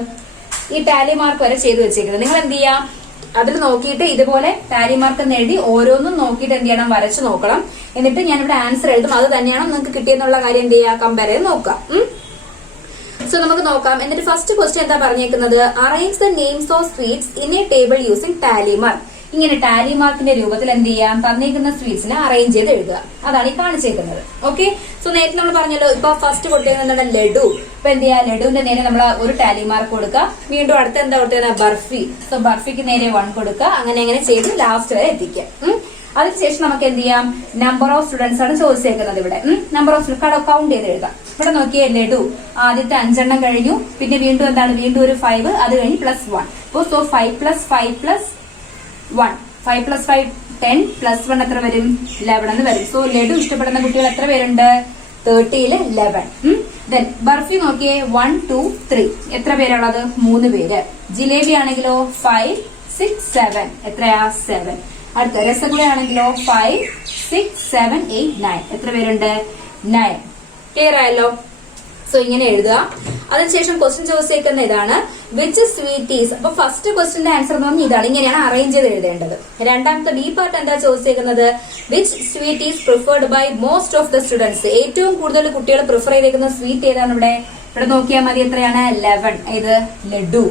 ഈ ടാലി മാർക്ക് വരെ ചെയ്ത് വെച്ചേക്കുന്നത്. നിങ്ങൾ എന്ത് ചെയ്യാം അതിൽ നോക്കിയിട്ട് ഇതുപോലെ ടാലി മാർക്ക് എന്ന് എഴുതി ഓരോന്നും നോക്കിയിട്ട് എന്ത് ചെയ്യണം വരച്ചു നോക്കണം. എന്നിട്ട് ഞാൻ ഇവിടെ ആൻസർ എഴുതും. അത് തന്നെയാണോ നിങ്ങൾക്ക് കിട്ടിയെന്നുള്ള കാര്യം എന്ത് ചെയ്യുക കമ്പയർ ചെയ്ത് നോക്കാം. സോ നമുക്ക് നോക്കാം. എന്നിട്ട് ഫസ്റ്റ് ക്വസ്റ്റ്യൻ എന്താ പറഞ്ഞേക്കുന്നത് arrange the names of sweets in a table using Tally mark. ഇങ്ങനെ ടാലി മാർക്കിന്റെ രൂപത്തിൽ എന്ത് ചെയ്യാം തന്നേക്കുന്ന സ്വീറ്റ്സിനെ അറേഞ്ച് ചെയ്ത് എഴുതുക. അതാണ് ഈ കാണിച്ചേക്കുന്നത്. ഓക്കെ സോ നേരത്തെ നമ്മൾ പറഞ്ഞല്ലോ ഇപ്പൊ ഫസ്റ്റ് കൊടുത്തേക്കുന്നത് ലഡു. ഇപ്പൊ എന്ത് ചെയ്യാ ലഡുവിന്റെ നേരെ നമ്മൾ ഒരു ടാലി മാർക്ക് കൊടുക്കുക. വീണ്ടും അടുത്ത എന്താ കൊടുത്തത് ബർഫി. സോ ബർഫിക്ക് നേരെ 1 കൊടുക്കുക. അങ്ങനെ അങ്ങനെ ചെയ്ത് ലാസ്റ്റ് വരെ എത്തിക്കാം. അതിനുശേഷം നമുക്ക് എന്ത് ചെയ്യാം നമ്പർ ഓഫ് സ്റ്റുഡൻസ് ആണ് ചോദിച്ചേക്കുന്നത്. ഇവിടെ നമ്പർ ഓഫ് കൗണ്ട് ചെയ്ത് എഴുതാം. ഇവിടെ നോക്കിയേ ലഡു ആദ്യത്തെ 5 എണ്ണം കഴിഞ്ഞു. പിന്നെ വീണ്ടും എന്താണ് വീണ്ടും ഒരു 5 അത് കഴിഞ്ഞ് +1. അപ്പോ സോ 5 + 5 + 1 5 + 5 10 +1 എത്ര വരും 11 എന്ന് വരും. സോ ലഡു ഇഷ്ടപ്പെടുന്ന കുട്ടികൾ എത്ര പേരുണ്ട് 30-ൽ 11. ദെൻ ബർഫി നോക്കിയേ 1 2 3 എത്ര പേരുള്ളത് 3 പേര്. ജിലേബി ആണെങ്കിലോ 5 6 7 എത്രയാ 7. അടുത്ത രസഗുള ആണെങ്കിലോ 5 6 7 8 9 എത്ര പേരുണ്ട് 9. ക്ലിയർ ആയല്ലോ? സോ ഇങ്ങനെ എഴുതുക. അതിനുശേഷം ക്വസ്റ്റ്യൻ ചോദിച്ചേക്കുന്ന ഇതാണ് വിച്ച് സ്വീറ്റ് ഈസ്. അപ്പൊ ഫസ്റ്റ് ക്വസ്റ്റ്യന്റെ ആൻസർ എന്ന് പറഞ്ഞാൽ ഇതാണ്. ഇങ്ങനെയാണ് അറേഞ്ച് ചെയ്ത് എഴുതേണ്ടത്. രണ്ടാമത്തെ ബി പാർട്ട് എന്താ ചോദിച്ചേക്കുന്നത് which sweet is preferred by most of the students. ഏറ്റവും കൂടുതൽ കുട്ടികൾ പ്രിഫർ ചെയ്തേക്കുന്ന സ്വീറ്റ് ഏതാണ് ഇവിടെ നോക്കിയാൽ മതി. എത്രയാണ് 11. ഇത് ലഡു.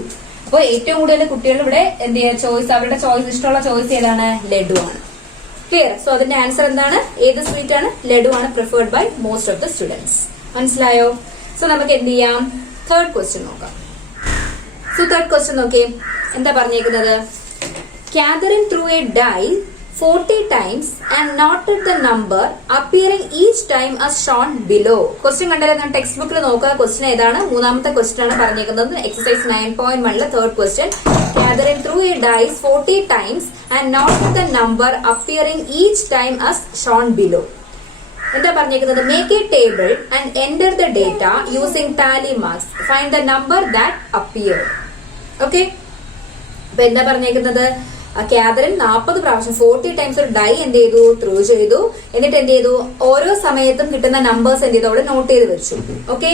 അപ്പോൾ ഏറ്റവും കൂടുതൽ കുട്ടികൾ ഇവിടെ എന്ത് ചെയ്യുക ചോയ്സ് അവരുടെ ചോയ്സ് ഇഷ്ടമുള്ള ചോയ്സ് ഏതാണ് ലഡു ആണ്. ക്ലിയർ? സോ അതിന്റെ ആൻസർ എന്താണ് ഏത് സ്വീറ്റ് ആണ് ലഡു ആണ് preferred by most of the students. മനസ്സിലായോ? സോ നമുക്ക് എന്ത് ചെയ്യാം തേർഡ് ക്വസ്റ്റ്യൻ നോക്കാം. സോ തേർഡ് ക്വസ്റ്റ്യൻ നോക്കി എന്താ പറഞ്ഞേക്കുന്നത് gathering through a die 40 times and noted the number appearing each time as shown below. Question കണ്ടാലും ടെക്സ്റ്റ് ബുക്കിൽ നോക്കുക. ക്വസ്റ്റ്യൻ ഏതാണ് മൂന്നാമത്തെ ക്വസ്റ്റ്യൻ ആണ് പറഞ്ഞേക്കുന്നത്. Exercise 9.1 third question gathering through a dice 40 times and noted the number appearing each time as shown below. എന്താ പറഞ്ഞേക്കുന്നത് make A table and enter the data using Tally marks find the number that appear. Okay അപ്പൊ എന്താ പറഞ്ഞേക്കുന്നത് Catherine 40 പ്രാവശ്യം 40 times ഒരു dye എന്ത് ചെയ്തു through ചെയ്തു. എന്നിട്ട് എന്ത് ചെയ്തു ഓരോ സമയത്തും കിട്ടുന്ന നമ്പേഴ്സ് എന്ത് ചെയ്തു അവിടെ നോട്ട് ചെയ്ത് വെച്ചു. ഓക്കെ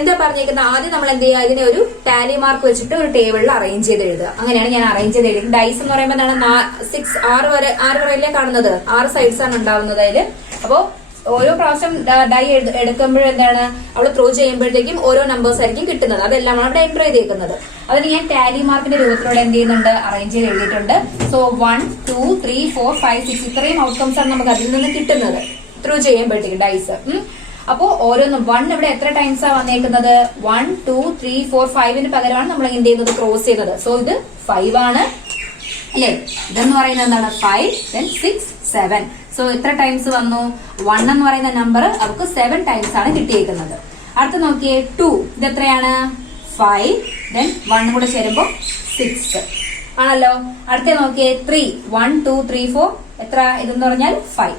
എന്താ പറഞ്ഞേക്കുന്നത് ആദ്യം നമ്മൾ എന്ത് ചെയ്യുക ഇതിനെ ഒരു ടാലി മാർക്ക് വെച്ചിട്ട് ഒരു ടേബിളിൽ അറേഞ്ച് ചെയ്ത് എഴുതുക. അങ്ങനെയാണ് ഞാൻ അറേഞ്ച് ചെയ്ത് എഴുതുന്നത്. ഡൈസ് എന്ന് പറയുമ്പോൾ എന്താണ് 6 വരെയല്ലേ കാണുന്നത് 6 സൈഡ്സ് ആണ് ഉണ്ടാവുന്നത് അതിൽ. അപ്പോ ഓരോ പ്രാവശ്യം ഡൈ എടുക്കുമ്പോഴും എന്താണ് അവള് ത്രോ ചെയ്യുമ്പോഴത്തേക്കും ഓരോ നമ്പേഴ്സ് ആയിരിക്കും കിട്ടുന്നത്. അതെല്ലാം അവിടെ എൻറ്റർ ചെയ്തേക്കുന്നത്. അതിന് ഞാൻ ടാലി മാർക്കിന്റെ രൂപത്തിലൂടെ എന്ത് ചെയ്യുന്നുണ്ട് അറേഞ്ച് ചെയ്ത് എഴുതിയിട്ടുണ്ട്. സോ 1 2 3 4 5 6 ഇത്രയും ഔട്ട്കംസ് ആണ് നമുക്ക് അതിൽ നിന്ന് കിട്ടുന്നത് ത്രോ ചെയ്യുമ്പോഴത്തേക്കും ഡൈസ്. അപ്പോ ഓരോന്നും 1 ഇവിടെ എത്ര ടൈംസാ വന്നേക്കുന്നത് 1 2 3 4 5ന് പകരമാണ് നമ്മൾ എന്ത് ചെയ്യുന്നത് ക്രോസ് ചെയ്യുന്നത്. സോ ഇത് 5 ആണ് അല്ലെ. ഇതെന്ന് പറയുന്നത് എന്താണ് 5 then 6 7. സോ എത്ര ടൈംസ് വന്നു 1 എന്ന് പറയുന്ന നമ്പർ അവർക്ക് 7 ടൈംസ് ആണ് കിട്ടിയേക്കുന്നത്. അടുത്ത് നോക്കിയേ 2 ഇത് എത്രയാണ് 5 then 1 കൂടെ ചേരുമ്പോൾ 6. ആണല്ലോ. അടുത്ത നോക്കിയേ 3 1 2 3 4 എത്ര ഇതെന്ന് പറഞ്ഞാൽ 5.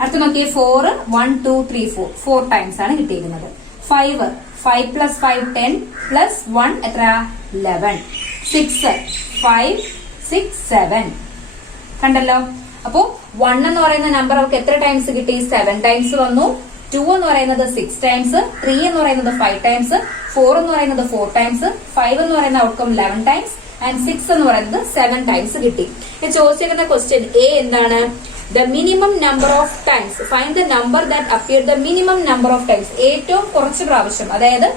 അടുത്ത നോക്കിയേ 4 1 2 3 4 4 ടൈംസ് ആണ് കിട്ടിയിരിക്കുന്നത്. 5 5 plus 5 10 plus 1 എത്ര 11. 6 5 6 7 കണ്ടല്ലോ. അപ്പോ 1 എന്ന് പറയുന്ന നമ്പർ അവർക്ക് എത്ര ടൈംസ് കിട്ടി? 7 ടൈംസ് വന്നു. 2 എന്ന് പറയുന്നത് 6 ടൈംസ്, 3 എന്ന് പറയുന്നത് 5 ടൈംസ്, 4 എന്ന് പറയുന്നത് 4 ടൈംസ്, 5 എന്ന് പറയുന്ന ഔട്ട്കം 11 ടൈംസ് ആൻഡ് 6 എന്ന് പറയുന്നത് 7 ടൈംസ് കിട്ടി. ചോദിച്ചിരിക്കുന്ന ക്വസ്റ്റ്യൻ എ എന്താണ്? The minimum number of times find the number that appear the minimum number of times. ഏറ്റവും കുറച്ച് പ്രാവശ്യം, അതായത്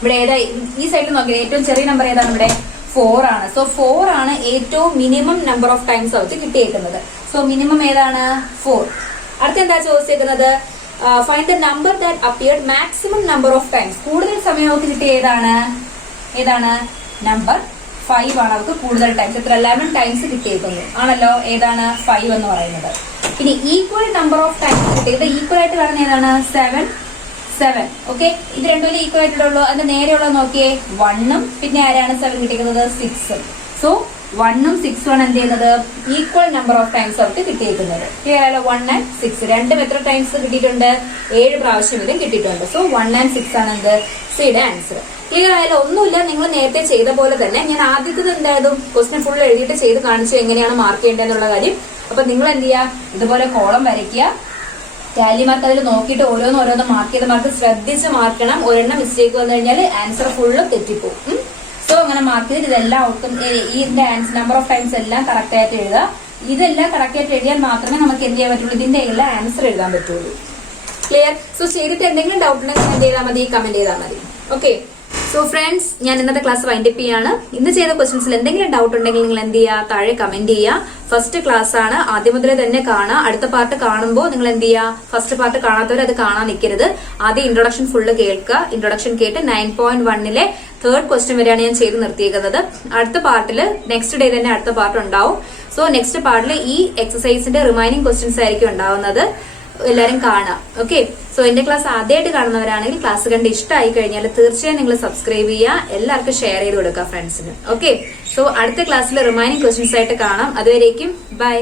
ഇവിടെ ഏതാ ഈ സൈഡിൽ നോക്കിയത് ഏറ്റവും ചെറിയ നമ്പർ ഏതാണ്? ഇവിടെ 4 ആണ്. സോ 4 ആണ് ഏറ്റവും മിനിമം നമ്പർ ഓഫ് ടൈംസ് വെച്ച് കിട്ടിയേക്കുന്നത്. സോ മിനിമം ഏതാണ്? 4. അടുത്ത എന്താ ചോദിച്ചേക്കുന്നത്? Find the number that appeared maximum number of times. കൂടുതൽ സമയം അവർക്ക് കിട്ടിയ ഏതാണ്? നമ്പർ 5 ആണ് അവർക്ക് കൂടുതൽ ടൈംസ്. എത്ര? 11 ടൈംസ് കിട്ടിയേക്കുന്നു ആണല്ലോ. ഏതാണ്? 5 എന്ന് പറയുന്നത്. ഇനി ഈക്വൽ നമ്പർ ഓഫ് ടൈംസ് കിട്ടിയത് ഈക്വൽ ആയിട്ട് വരുന്ന ഏതാണ്? 7. ഓക്കെ, ഇത് രണ്ടും ഈക്വൽ ആയിട്ടുള്ളൂ. അതിന്റെ നേരെയുള്ളത് നോക്കിയേ 1ഉം പിന്നെ ആരാണ് 7 കിട്ടിയിരിക്കുന്നത്? 6ഉം. സോ 1ഉം 6ഉം ആണ് എന്ത് ചെയ്യുന്നത്? ഈക്വൽ നമ്പർ ഓഫ് ടൈംസ് അവർക്ക് കിട്ടിയിരിക്കുന്നത്. ക്ലിയർ ആയാലോ? 1 and 6 രണ്ടും എത്ര ടൈംസ് കിട്ടിയിട്ടുണ്ട്? 7 പ്രാവശ്യം ഇതും കിട്ടിയിട്ടുണ്ട്. സോ 1 and 6 ആണ് എന്ത്? സിയുടെ ആൻസർ. ക്ലിയർ ആയാലും ഒന്നുമില്ല, നിങ്ങൾ നേരത്തെ ചെയ്ത പോലെ തന്നെ ഞാൻ ആദ്യത്തെ എന്തായാലും ക്വസ്റ്റ്യൻ ഫുൾ എഴുതിയിട്ട് ചെയ്ത് കാണിച്ചു എങ്ങനെയാണ് മാർക്ക് ചെയ്യേണ്ടതെന്നുള്ള കാര്യം. അപ്പൊ നിങ്ങൾ എന്ത് ചെയ്യുക? ഇതുപോലെ കോളം വരയ്ക്കുക. ടാലി മാർക്ക് അതിൽ നോക്കിയിട്ട് ഓരോന്ന് മാർക്ക് ചെയ്ത മാർക്ക് ശ്രദ്ധിച്ച് മാർക്കണം. ഒരെണ്ണം മിസ്റ്റേക്ക് വന്നു കഴിഞ്ഞാൽ ആൻസർ ഫുള്ള് തെറ്റിപ്പോകും. സോ അങ്ങനെ മാർക്ക് ചെയ്തിട്ട് ഇതെല്ലാം ഔട്ടും ഇതിന്റെ ആൻസർ നമ്പർ ഓഫ് ടൈംസ് എല്ലാം കറക്റ്റ് ആയിട്ട് എഴുതുക. ഇതെല്ലാം കറക്റ്റ് ആയിട്ട് എഴുതിയാൽ മാത്രമേ നമുക്ക് എന്ത് ചെയ്യാൻ പറ്റുള്ളൂ? ഇതിന്റെ എല്ലാം ആൻസർ എഴുതാൻ പറ്റുള്ളൂ. ക്ലിയർ? സോ ചെയ്തിട്ട് എന്തെങ്കിലും ഡൗട്ട് ഉണ്ടെങ്കിൽ എന്ത് ചെയ്താൽ മതി? കമന്റ് ചെയ്താൽ മതി. ഓക്കെ. സോ ഫ്രണ്ട്സ്, ഞാൻ ഇന്നത്തെ ക്ലാസ് വൈൻഡപ്പ് ചെയ്യാണ്. ഇന്ന് ചെയ്ത ക്വസ്റ്റ്യൻസിൽ എന്തെങ്കിലും ഡൗട്ട് ഉണ്ടെങ്കിൽ നിങ്ങൾ എന്ത് ചെയ്യുക? താഴെ കമന്റ് ചെയ്യുക. ഫസ്റ്റ് ക്ലാസ് ആണ്, ആദ്യം മുതലേ തന്നെ കാണുക. അടുത്ത പാർട്ട് കാണുമ്പോൾ നിങ്ങൾ എന്ത് ചെയ്യുക? ഫസ്റ്റ് പാർട്ട് കാണാത്തവർ അത് കാണാൻ നിൽക്കരുത്. ആദ്യം ഇൻട്രൊഡക്ഷൻ ഫുള്ള് കേൾക്കുക. ഇൻട്രൊഡക്ഷൻ കേട്ട് 9.1-ലെ 3rd ക്വസ്റ്റ്യൻ വരെയാണ് ഞാൻ ചെയ്ത് നിർത്തിയേക്കുന്നത്. അടുത്ത പാർട്ടിൽ നെക്സ്റ്റ് ഡേ തന്നെ അടുത്ത പാർട്ട് ഉണ്ടാവും. സോ നെക്സ്റ്റ് പാർട്ടിൽ ഈ എക്സസൈസിന്റെ റിമൈനിങ് ക്വസ്റ്റ്യൻസ് ആയിരിക്കും ഉണ്ടാവുന്നത്. എല്ലാരും കാണാം. ഓക്കെ. സോ എന്റെ ക്ലാസ് ആദ്യമായിട്ട് കാണുന്നവരാണെങ്കിൽ ക്ലാസ് കണ്ട് ഇഷ്ടമായി കഴിഞ്ഞാൽ തീർച്ചയായും നിങ്ങൾ സബ്സ്ക്രൈബ് ചെയ്യുക. എല്ലാവർക്കും ഷെയർ ചെയ്ത് കൊടുക്കുക ഫ്രണ്ട്സിന്. ഓക്കെ. സോ അടുത്ത ക്ലാസ്സിൽ റിമൈനിങ് ക്വസ്റ്റ്യൻസ് ആയിട്ട് കാണാം. അതുവരേക്കും ബൈ.